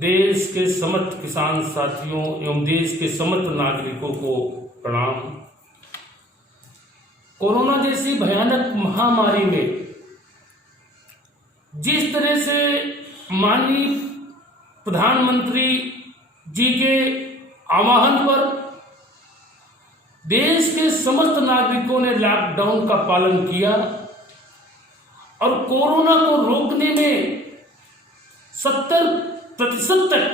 देश के समस्त किसान साथियों एवं देश के समस्त नागरिकों को प्रणाम। कोरोना जैसी भयानक महामारी में जिस तरह से माननीय प्रधानमंत्री जी के आह्वान पर देश के समस्त नागरिकों ने लॉकडाउन का पालन किया और कोरोना को रोकने में 70% तक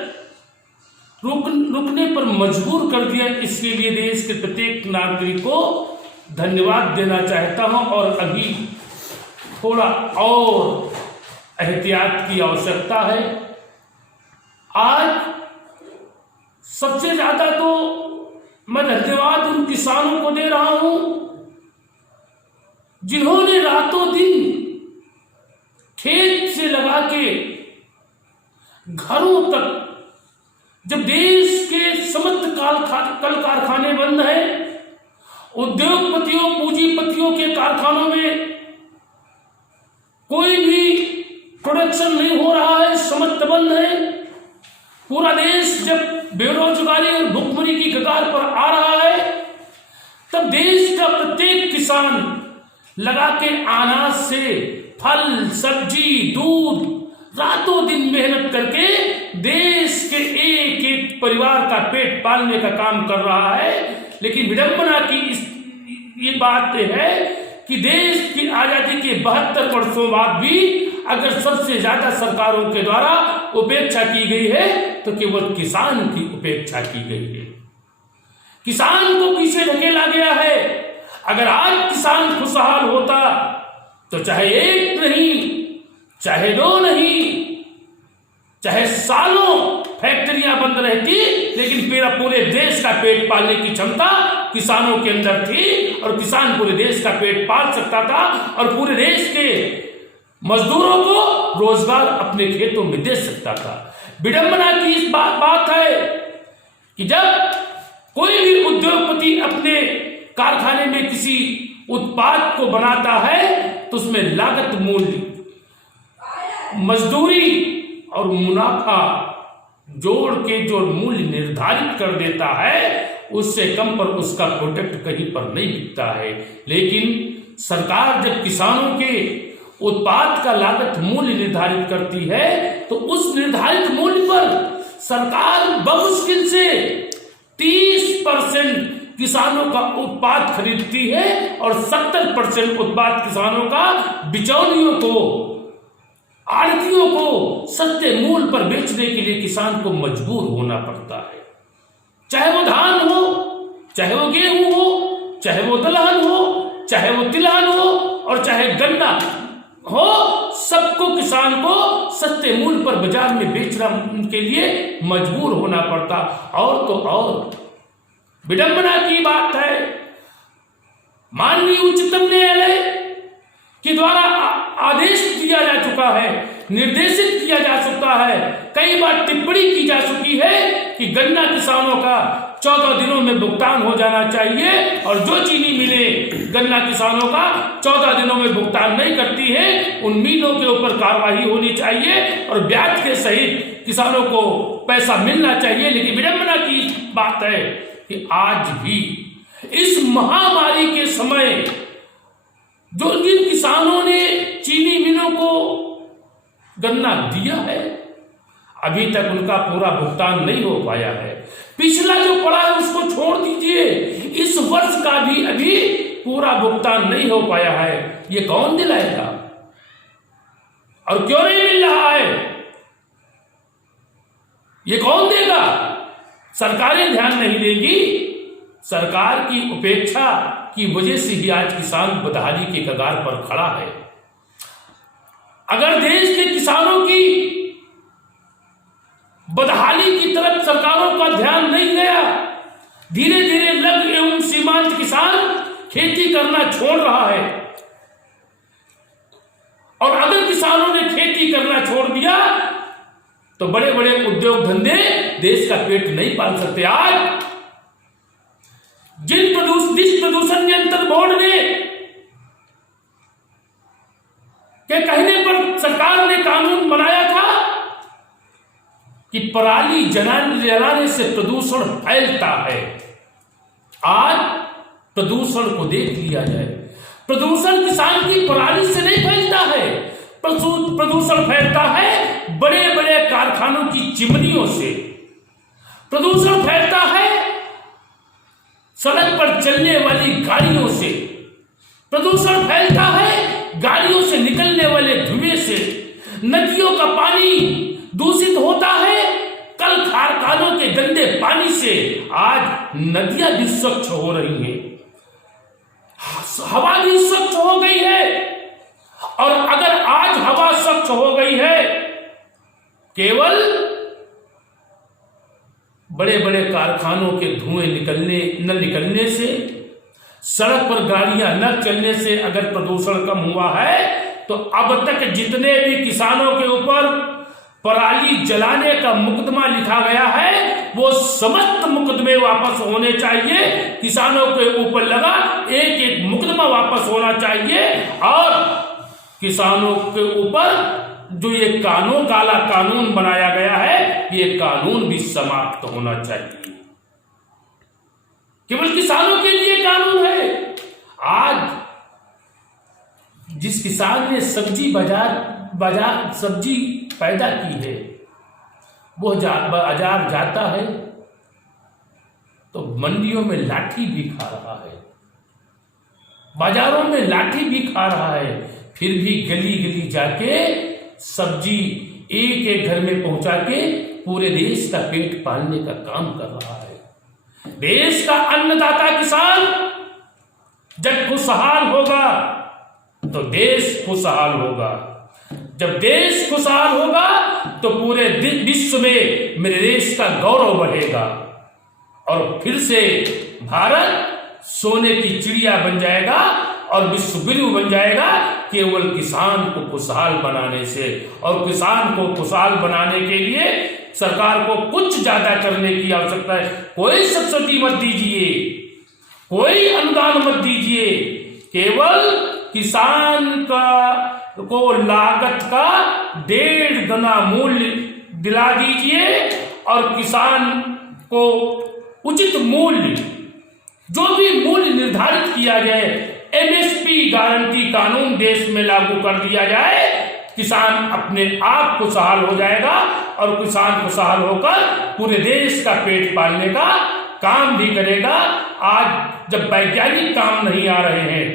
रुकने पर मजबूर कर दिया। इसके लिए देश के प्रत्येक नागरिक को धन्यवाद देना चाहता हूं और अभी थोड़ा और एहतियात की आवश्यकता है। आज सबसे ज्यादा तो मैं धन्यवाद उन किसानों को दे रहा हूं जिन्होंने रातों दिन खेत से लगा के घरों तक, जब देश के समस्त कल कारखाने बंद हैं, उद्योगपतियों पूंजीपतियों के कारखानों में कोई भी प्रोडक्शन नहीं हो रहा है, समस्त बंद है। पूरा देश जब बेरोजगारी और भुखमरी की कगार पर आ रहा है, तब देश का प्रत्येक किसान लगा के अनाज से फल सब्जी दूध रातों दिन मेहनत करके देश के एक एक परिवार का पेट पालने का काम कर रहा है। लेकिन विडंबना की ये बात है कि देश की आजादी के 72 वर्षों बाद भी अगर सबसे ज्यादा सरकारों के द्वारा उपेक्षा की गई है तो केवल किसान की उपेक्षा की गई है। किसान को पीछे ढकेला गया है। अगर आज किसान खुशहाल होता तो चाहे एक नहीं, चाहे दो नहीं, चाहे सालों फैक्ट्रियां बंद रहती, लेकिन पूरे देश का पेट पालने की क्षमता किसानों के अंदर थी और किसान पूरे देश का पेट पाल सकता था और पूरे देश के मजदूरों को रोजगार अपने खेतों में दे सकता था। विडंबना की इस बात है कि जब कोई भी उद्योगपति अपने कारखाने में किसी उत्पाद को बनाता है तो उसमें लागत मूल्य, मजदूरी और मुनाफा जोड़ के जो मूल्य निर्धारित कर देता है, उससे कम पर उसका प्रोडक्ट कहीं पर नहीं बिकता है। लेकिन सरकार जब किसानों के उत्पाद का लागत मूल्य निर्धारित करती है तो उस निर्धारित मूल्य पर सरकार बमुश्किल से 30% किसानों का उत्पाद खरीदती है और 70% उत्पाद किसानों का बिचौलियों को, आड़तियों को सस्ते मूल्य पर बेचने के लिए किसान को मजबूर होना पड़ता है। चाहे वो धान हो, चाहे वो गेहूं हो, चाहे वो दलहन हो, चाहे वो तिलहन हो और चाहे गन्ना हो, सबको किसान को सस्ते मूल्य पर बाजार में बेचना के लिए मजबूर होना पड़ता। और तो और विडंबना की बात है, माननीय उच्चतम न्यायालय के द्वारा आदेश दिया जा चुका है, निर्देशित किया जा चुका है, कई बार टिप्पणी की जा चुकी है कि गन्ना किसानों का 14 दिनों में भुगतान हो जाना चाहिए और जो चीनी मिलें गन्ना किसानों का 14 दिनों में भुगतान नहीं करती है, उन मिलों के ऊपर कार्रवाई होनी चाहिए और ब्याज के सहित किसानों को पैसा मिलना चाहिए। लेकिन विडंबना की बात है कि आज भी इस महामारी के समय जो जिन किसानों ने चीनी मिलों को गन्ना दिया है, अभी तक उनका पूरा भुगतान नहीं हो पाया है। पिछला जो पड़ा है उसको छोड़ दीजिए, इस वर्ष का भी अभी पूरा भुगतान नहीं हो पाया है। ये कौन दिलाएगा और क्यों नहीं मिल रहा है? ये कौन देगा? सरकारें ध्यान नहीं देंगी। सरकार की उपेक्षा की वजह से ही आज किसान बदहाली के कगार पर खड़ा है। अगर देश के किसानों की बदहाली की तरफ सरकारों का ध्यान नहीं गया, धीरे धीरे लघु एवं सीमांत किसान खेती करना छोड़ रहा है और अगर किसानों ने खेती करना छोड़ दिया तो बड़े बड़े उद्योग धंधे देश का पेट नहीं पाल सकते। आज जिस प्रदूषण नियंत्रण बोर्ड ने के कहने पर सरकार ने कानून बनाया था कि पराली जलाने से प्रदूषण फैलता है। आज प्रदूषण को देख लिया जाए, प्रदूषण किसान की पराली से नहीं फैलता है, प्रदूषण फैलता है बड़े बड़े कारखानों की चिमनियों से, प्रदूषण फैलता है सड़क पर चलने वाली गाड़ियों से, प्रदूषण फैलता है गाड़ियों से निकलने वाले धुएं से, नदियों का पानी दूषित होता है कल कारखानों के गंदे पानी से। आज नदियां भी स्वच्छ हो रही हैं, हवा भी स्वच्छ हो गई है। और अगर आज हवा स्वच्छ हो गई है केवल बड़े बड़े कारखानों के धुएं न निकलने से, सड़क पर गाड़ियां न चलने से अगर प्रदूषण कम हुआ है, तो अब तक जितने भी किसानों के ऊपर पराली जलाने का मुकदमा लिखा गया है वो समस्त मुकदमे वापस होने चाहिए। किसानों के ऊपर लगा एक एक मुकदमा वापस होना चाहिए और किसानों के ऊपर जो ये काला कानून बनाया गया है ये कानून भी समाप्त होना चाहिए। केवल किसानों के लिए कानून है। आज जिस किसान ने सब्जी सब्जी पैदा की है वो बाजार जाता है तो मंडियों में लाठी भी खा रहा है, बाजारों में लाठी भी खा रहा है, फिर भी गली गली जाके सब्जी एक एक घर में पहुंचा के पूरे देश का पेट पालने का काम कर रहा है। देश का अन्नदाता किसान जब खुशहाल होगा तो देश खुशहाल होगा, जब देश खुशहाल होगा तो पूरे विश्व में मेरे देश का गौरव बढ़ेगा और फिर से भारत सोने की चिड़िया बन जाएगा और विश्व गुरु बन जाएगा केवल किसान को खुशहाल बनाने से। और किसान को खुशहाल बनाने के लिए सरकार को कुछ ज्यादा करने की आवश्यकता है। कोई सब्सिडी मत दीजिए, कोई अनुदान मत दीजिए, केवल किसान को लागत का 1.5 गुना मूल्य दिला दीजिए और किसान को उचित मूल्य, जो भी मूल्य निर्धारित किया जाए, एमएसपी गारंटी कानून देश में लागू कर दिया जाए, किसान अपने आप खुशहाल हो जाएगा और किसान खुशहाल होकर पूरे देश का पेट पालने का काम भी करेगा। आज जब वैज्ञानिक काम नहीं आ रहे हैं,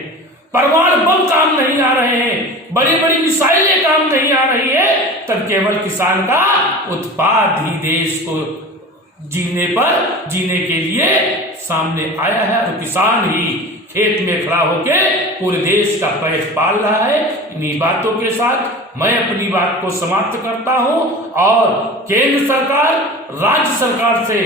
परमाणु बम काम नहीं आ रहे हैं, बड़ी बड़ी मिसाइलें काम नहीं आ रही है, तब केवल किसान का उत्पाद ही देश को जीने के लिए सामने आया है। तो किसान ही खेत में खड़ा होके पूरे देश का पेट पाल रहा है। इन्हीं बातों के साथ मैं अपनी बात को समाप्त करता हूं और केंद्र सरकार, राज्य सरकार से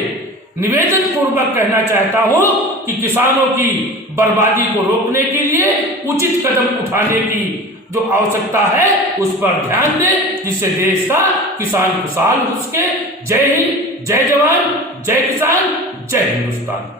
निवेदन पूर्वक कहना चाहता हूं कि किसानों की बर्बादी को रोकने के लिए उचित कदम उठाने की जो आवश्यकता है उस पर ध्यान दें, जिससे देश का किसान खुशहाल हो सके। जय हिंद, जय जवान, जय किसान, जय हिंदुस्तान।